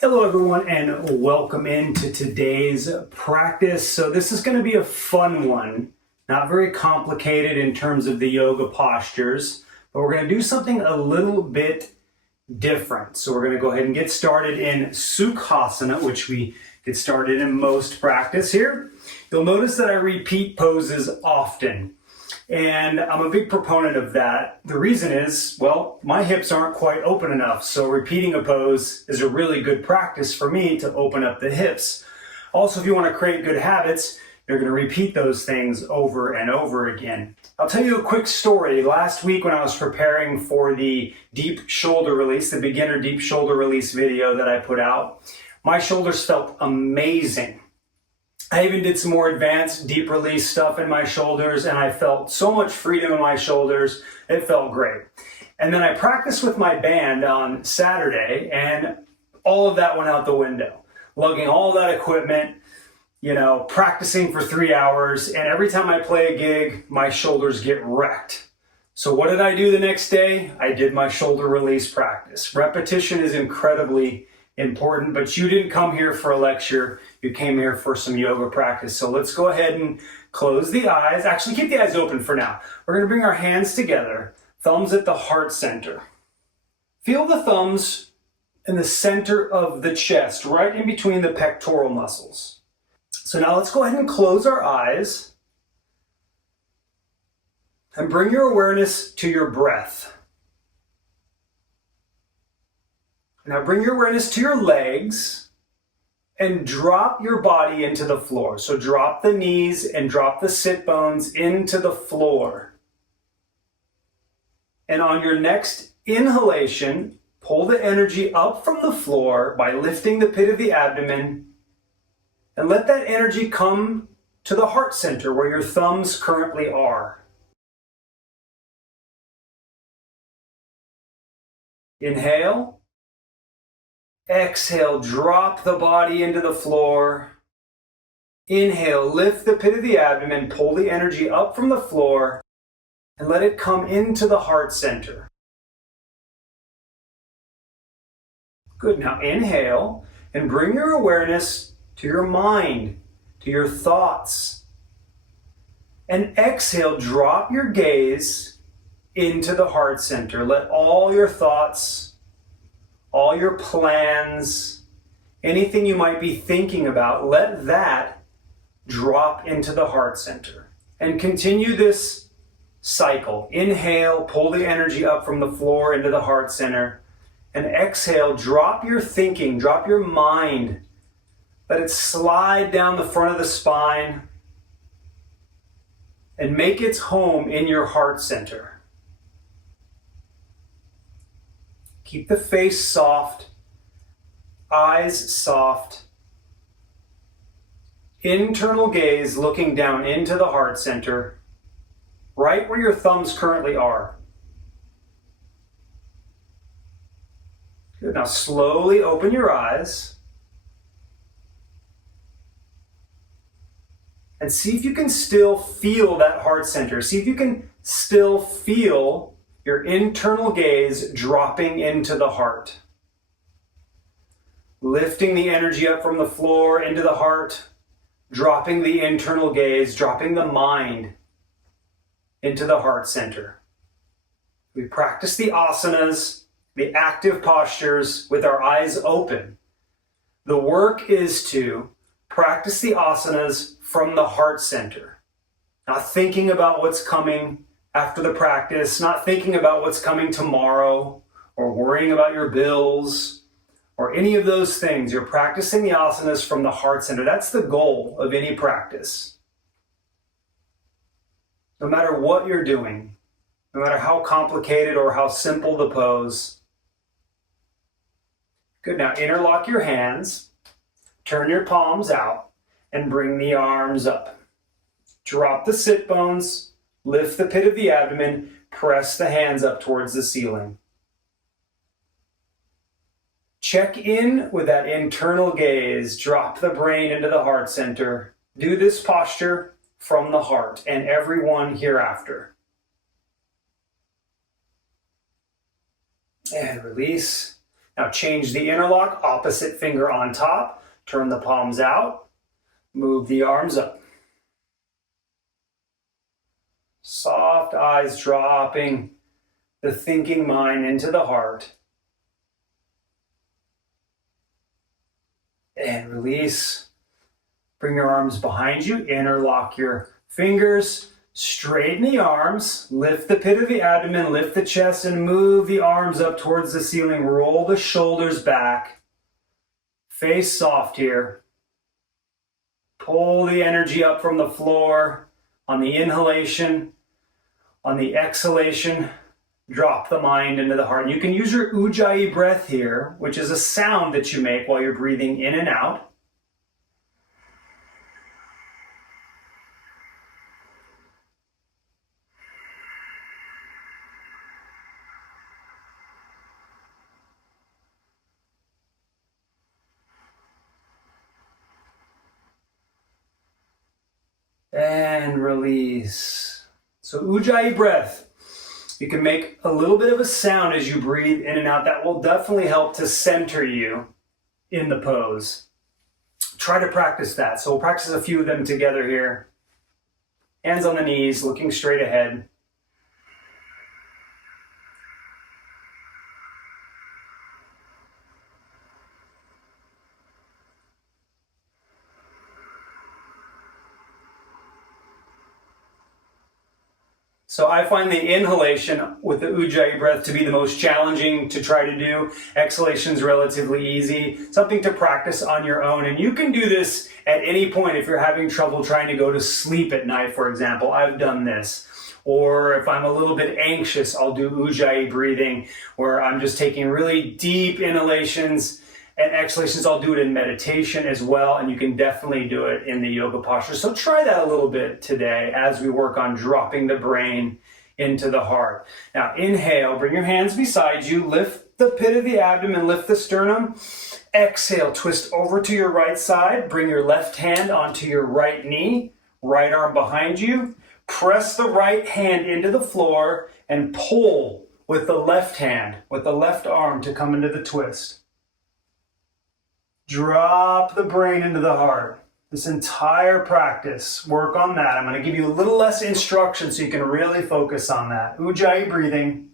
Hello everyone and welcome into today's practice. So this is going to be a fun one, not very complicated in terms of the yoga postures, but we're going to do something a little bit different. So we're going to go ahead and get started in Sukhasana, which we get started in most practice here. You'll notice that I repeat poses often. And I'm a big proponent of that. The reason is, well, my hips aren't quite open enough. So repeating a pose is a really good practice for me to open up the hips. Also, if you want to create good habits, you're going to repeat those things over and over again. I'll tell you a quick story. Last week when I was preparing for the deep shoulder release, the beginner deep shoulder release video that I put out, my shoulders felt amazing. I even did some more advanced deep release stuff in my shoulders, and I felt so much freedom in my shoulders. It felt great. And then I practiced with my band on Saturday, and all of that went out the window. Lugging all that equipment, practicing for 3 hours, and every time I play a gig, my shoulders get wrecked. So what did I do the next day? I did my shoulder release practice. Repetition is incredibly important, but you didn't come here for a lecture. You came here for some yoga practice. So let's go ahead and close the eyes. Actually, keep the eyes open for now. We're going to bring our hands together, thumbs at the heart center. Feel the thumbs in the center of the chest, right in between the pectoral muscles. So now let's go ahead and close our eyes and bring your awareness to your breath. Now bring your awareness to your legs and drop your body into the floor. So drop the knees and drop the sit bones into the floor. And on your next inhalation, pull the energy up from the floor by lifting the pit of the abdomen and let that energy come to the heart center where your thumbs currently are. Inhale. Exhale, drop the body into the floor. Inhale, lift the pit of the abdomen, pull the energy up from the floor, and let it come into the heart center. Good, now inhale, and bring your awareness to your mind, to your thoughts. And exhale, drop your gaze into the heart center. Let all your thoughts, all your plans, anything you might be thinking about, let that drop into the heart center. And continue this cycle. Inhale, pull the energy up from the floor into the heart center. And exhale, drop your thinking, drop your mind. Let it slide down the front of the spine and make its home in your heart center. Keep the face soft, eyes soft, internal gaze looking down into the heart center, right where your thumbs currently are. Good. Now slowly open your eyes and see if you can still feel that heart center. See if you can still feel your internal gaze dropping into the heart. Lifting the energy up from the floor into the heart, dropping the internal gaze, dropping the mind into the heart center. We practice the asanas, the active postures, with our eyes open. The work is to practice the asanas from the heart center, not thinking about what's coming after the practice, not thinking about what's coming tomorrow or worrying about your bills or any of those things. You're practicing the asanas from the heart center. That's the goal of any practice. No matter what you're doing, no matter how complicated or how simple the pose. Good, now interlock your hands, turn your palms out, and bring the arms up. Drop the sit bones. Lift the pit of the abdomen, press the hands up towards the ceiling. Check in with that internal gaze. Drop the brain into the heart center. Do this posture from the heart and everyone hereafter. And release. Now change the interlock, opposite finger on top, turn the palms out, move the arms up. Soft eyes dropping the thinking mind into the heart. And release. Bring your arms behind you, interlock your fingers, straighten the arms, lift the pit of the abdomen, lift the chest, and move the arms up towards the ceiling. Roll the shoulders back. Face soft here. Pull the energy up from the floor. On the inhalation, on the exhalation, drop the mind into the heart. And you can use your ujjayi breath here, which is a sound that you make while you're breathing in and out. And release. So ujjayi breath. You can make a little bit of a sound as you breathe in and out. That will definitely help to center you in the pose. Try to practice that. So we'll practice a few of them together here. Hands on the knees, looking straight ahead. So I find the inhalation with the ujjayi breath to be the most challenging to try to do. Exhalation is relatively easy, something to practice on your own. And you can do this at any point if you're having trouble trying to go to sleep at night, for example. I've done this. Or if I'm a little bit anxious, I'll do ujjayi breathing, where I'm just taking really deep inhalations and exhalations. I'll do it in meditation as well, and you can definitely do it in the yoga posture. So try that a little bit today as we work on dropping the brain into the heart. Now inhale, bring your hands beside you, lift the pit of the abdomen, lift the sternum. Exhale, twist over to your right side, bring your left hand onto your right knee, right arm behind you. Press the right hand into the floor and pull with the left hand, with the left arm to come into the twist. Drop the brain into the heart. This entire practice, work on that. I'm going to give you a little less instruction so you can really focus on that. Ujjayi breathing.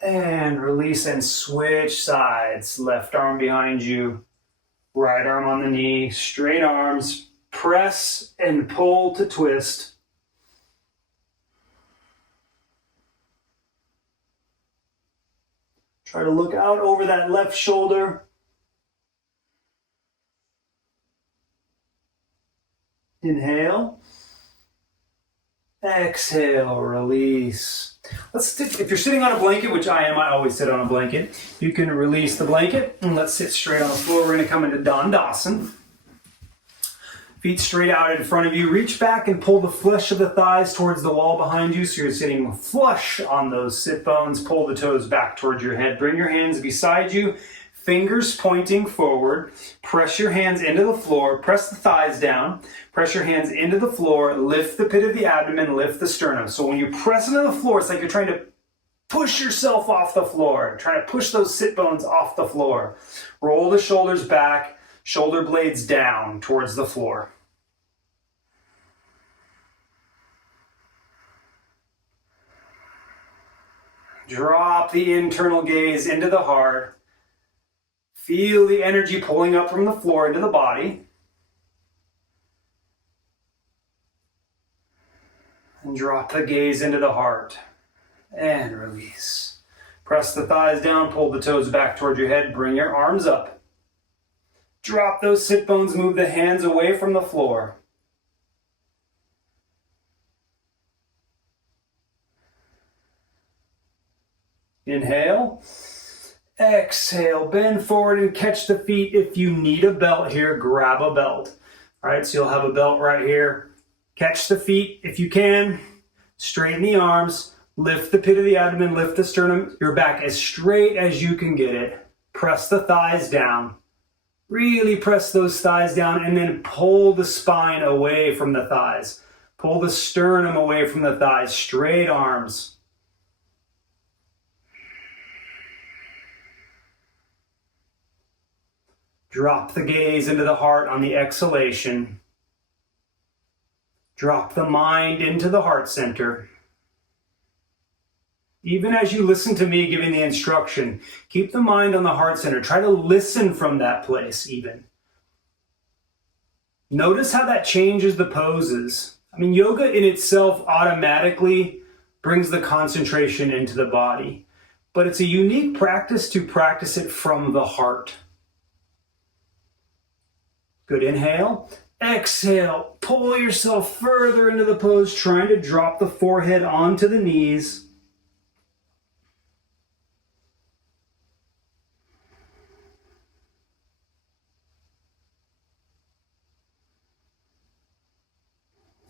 And release and switch sides. Left arm behind you, right arm on the knee, straight arms. Press and pull to twist. Try to look out over that left shoulder. Inhale. Exhale, release. If you're sitting on a blanket, which I am, I always sit on a blanket, you can release the blanket and let's sit straight on the floor. We're going to come into Dandasana. Feet straight out in front of you. Reach back and pull the flesh of the thighs towards the wall behind you. So you're sitting flush on those sit bones. Pull the toes back towards your head. Bring your hands beside you. Fingers pointing forward. Press your hands into the floor. Press the thighs down. Press your hands into the floor. Lift the pit of the abdomen. Lift the sternum. So when you press into the floor, it's like you're trying to push yourself off the floor. Trying to push those sit bones off the floor. Roll the shoulders back. Shoulder blades down towards the floor. Drop the internal gaze into the heart. Feel the energy pulling up from the floor into the body. And drop the gaze into the heart. And release. Press the thighs down, pull the toes back toward your head, bring your arms up. Drop those sit bones, move the hands away from the floor. Inhale. Exhale, bend forward and catch the feet. If you need a belt here, grab a belt. All right, so you'll have a belt right here. Catch the feet if you can. Straighten the arms. Lift the pit of the abdomen, lift the sternum. Your back as straight as you can get it. Press the thighs down. Really press those thighs down and then pull the spine away from the thighs. Pull the sternum away from the thighs. Straight arms. Drop the gaze into the heart on the exhalation. Drop the mind into the heart center. Even as you listen to me giving the instruction, keep the mind on the heart center. Try to listen from that place even. Notice how that changes the poses. I mean, yoga in itself automatically brings the concentration into the body, but it's a unique practice to practice it from the heart. Good inhale. Exhale. Pull yourself further into the pose, trying to drop the forehead onto the knees.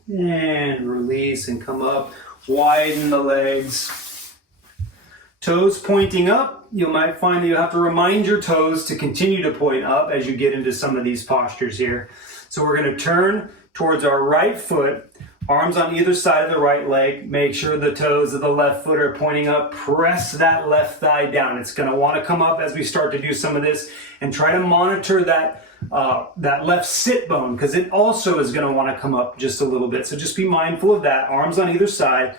And release and come up. Widen the legs. Toes pointing up. You might find that you have to remind your toes to continue to point up as you get into some of these postures here. So we're going to turn towards our right foot, arms on either side of the right leg. Make sure the toes of the left foot are pointing up. Press that left thigh down. It's going to want to come up as we start to do some of this, and try to monitor that left sit bone, because it also is going to want to come up just a little bit. So just be mindful of that. Arms on either side.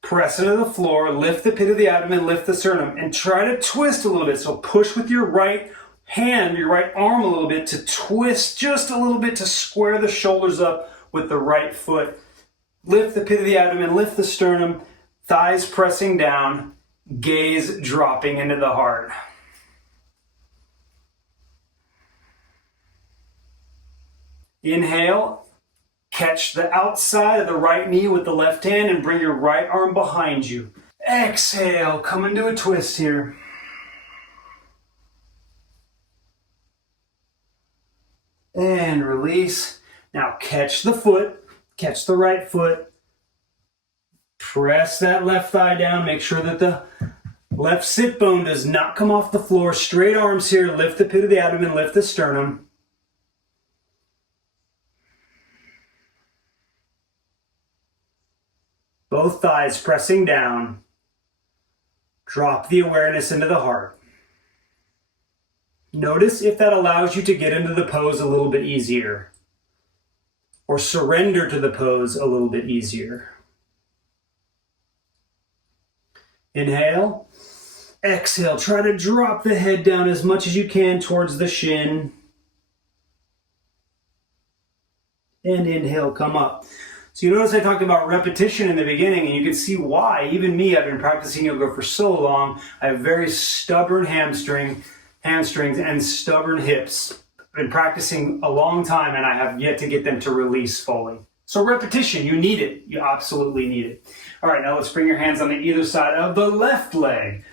Press into the floor. Lift the pit of the abdomen. Lift the sternum. And try to twist a little bit. So push with your right hand, your right arm a little bit to twist just a little bit to square the shoulders up with the right foot. Lift the pit of the abdomen. Lift the sternum. Thighs pressing down. Gaze dropping into the heart. Inhale, catch the outside of the right knee with the left hand and bring your right arm behind you. Exhale, come into a twist here. And release. Now catch the foot, catch the right foot. Press that left thigh down. Make sure that the left sit bone does not come off the floor. Straight arms here. Lift the pit of the abdomen, lift the sternum. Both thighs pressing down. Drop the awareness into the heart. Notice if that allows you to get into the pose a little bit easier, or surrender to the pose a little bit easier. Inhale. Exhale. Try to drop the head down as much as you can towards the shin. And inhale, come up. So you notice I talked about repetition in the beginning, and you can see why. Even me, I've been practicing yoga for so long. I have very stubborn hamstrings and stubborn hips. I've been practicing a long time, and I have yet to get them to release fully. So repetition, you need it. You absolutely need it. All right, now let's bring your hands on the either side of the left leg.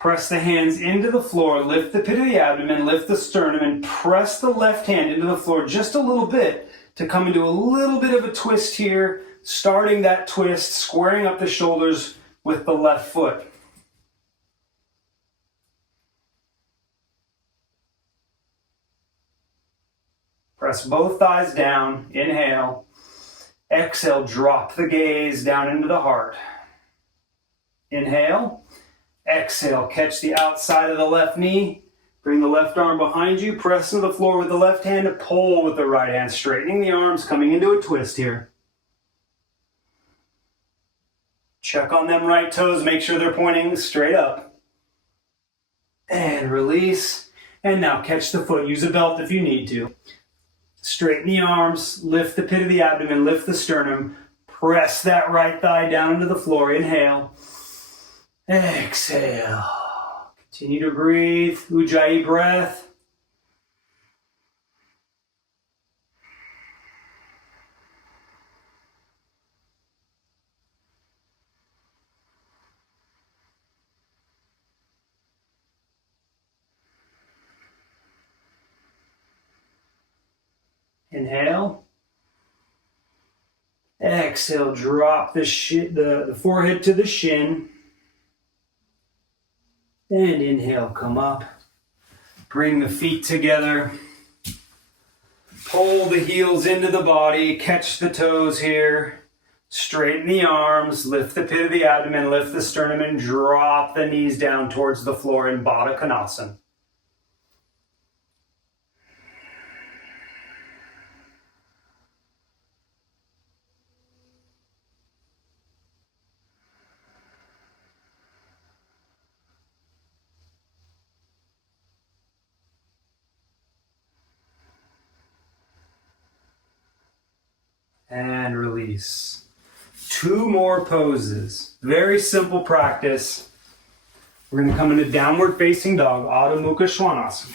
Press the hands into the floor, lift the pit of the abdomen, lift the sternum, and press the left hand into the floor just a little bit to come into a little bit of a twist here, starting that twist, squaring up the shoulders with the left foot. Press both thighs down, inhale. Exhale, drop the gaze down into the heart. Inhale. Exhale, catch the outside of the left knee. Bring the left arm behind you. Press into the floor with the left hand to pull with the right hand. Straightening the arms, coming into a twist here. Check on them right toes. Make sure they're pointing straight up. And release. And now catch the foot. Use a belt if you need to. Straighten the arms. Lift the pit of the abdomen. Lift the sternum. Press that right thigh down into the floor. Inhale. Exhale. Continue to breathe. Ujjayi breath. Inhale. Exhale. Drop the forehead to the shin. And inhale, come up. Bring the feet together. Pull the heels into the body, catch the toes here. Straighten the arms, lift the pit of the abdomen, lift the sternum, and drop the knees down towards the floor in Baddha Konasana. And release. 2 more poses. Very simple practice. We're going to come into downward facing dog, Adho Mukha Svanasana.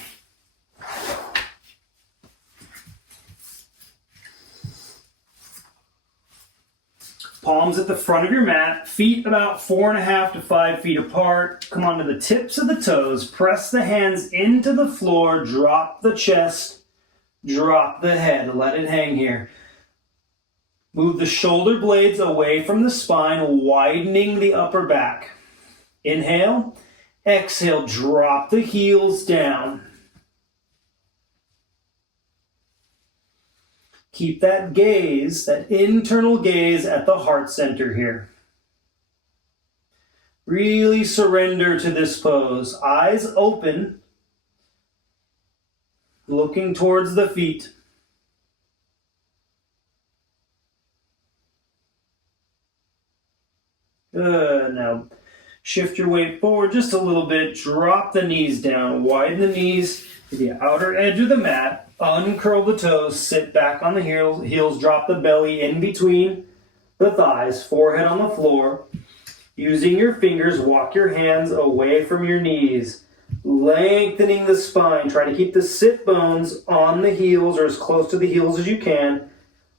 Palms at the front of your mat, feet about 4.5 to 5 feet apart. Come onto the tips of the toes, press the hands into the floor, drop the chest, drop the head, let it hang here. Move the shoulder blades away from the spine, widening the upper back. Inhale, exhale, drop the heels down. Keep that gaze, that internal gaze at the heart center here. Really surrender to this pose. Eyes open, looking towards the feet. Good. Now shift your weight forward just a little bit. Drop the knees down. Widen the knees to the outer edge of the mat. Uncurl the toes. Sit back on the heels. Drop the belly in between the thighs. Forehead on the floor. Using your fingers, walk your hands away from your knees. Lengthening the spine. Try to keep the sit bones on the heels or as close to the heels as you can.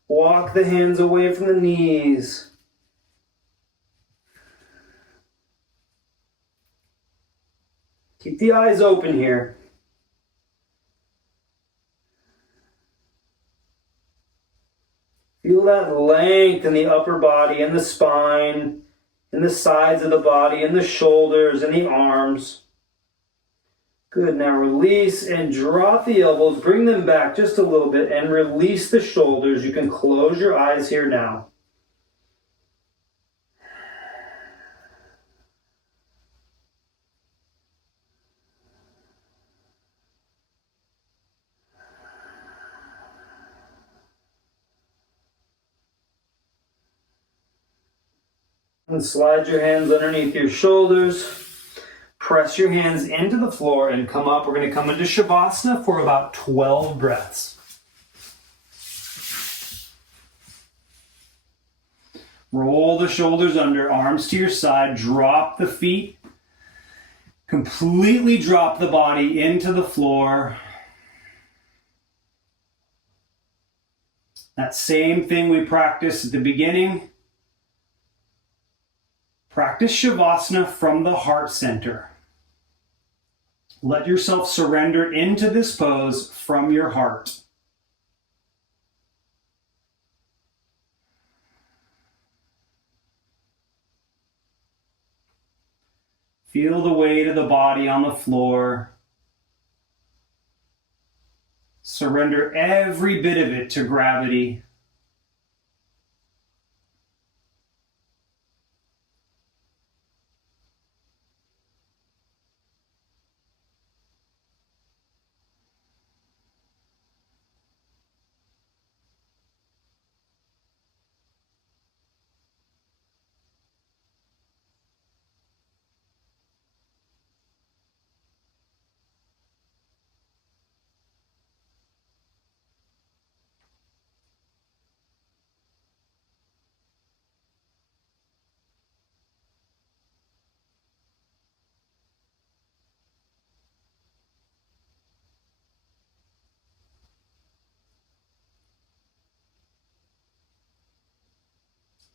Walk the hands away from the knees. Keep the eyes open here. Feel that length in the upper body and the spine, in the sides of the body, in the shoulders, and the arms. Good. Now release and drop the elbows. Bring them back just a little bit and release the shoulders. You can close your eyes here now. And slide your hands underneath your shoulders. Press your hands into the floor and come up. We're going to come into Shavasana for about 12 breaths. Roll the shoulders under, arms to your side. Drop the feet. Completely drop the body into the floor. That same thing we practiced at the beginning. Practice Shavasana from the heart center. Let yourself surrender into this pose from your heart. Feel the weight of the body on the floor. Surrender every bit of it to gravity.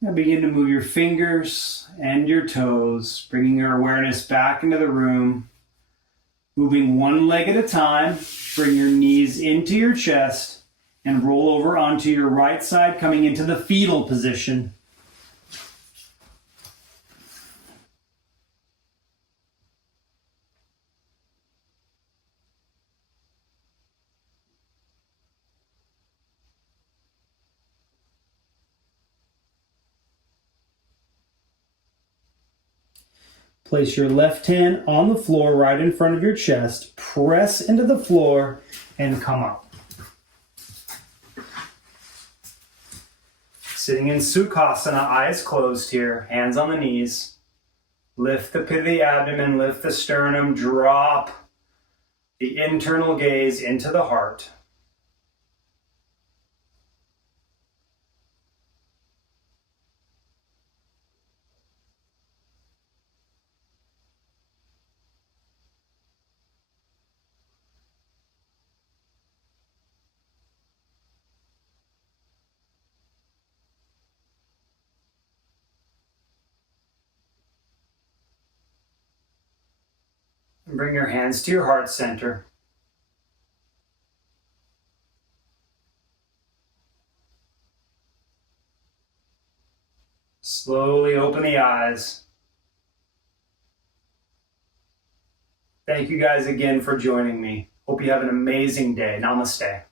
Now begin to move your fingers and your toes, bringing your awareness back into the room. Moving one leg at a time, bring your knees into your chest and roll over onto your right side, coming into the fetal position. Place your left hand on the floor right in front of your chest. Press into the floor and come up. Sitting in Sukhasana, eyes closed here, hands on the knees. Lift the pit of the abdomen, lift the sternum, drop the internal gaze into the heart. And bring your hands to your heart center. Slowly open the eyes. Thank you guys again for joining me. Hope you have an amazing day. Namaste.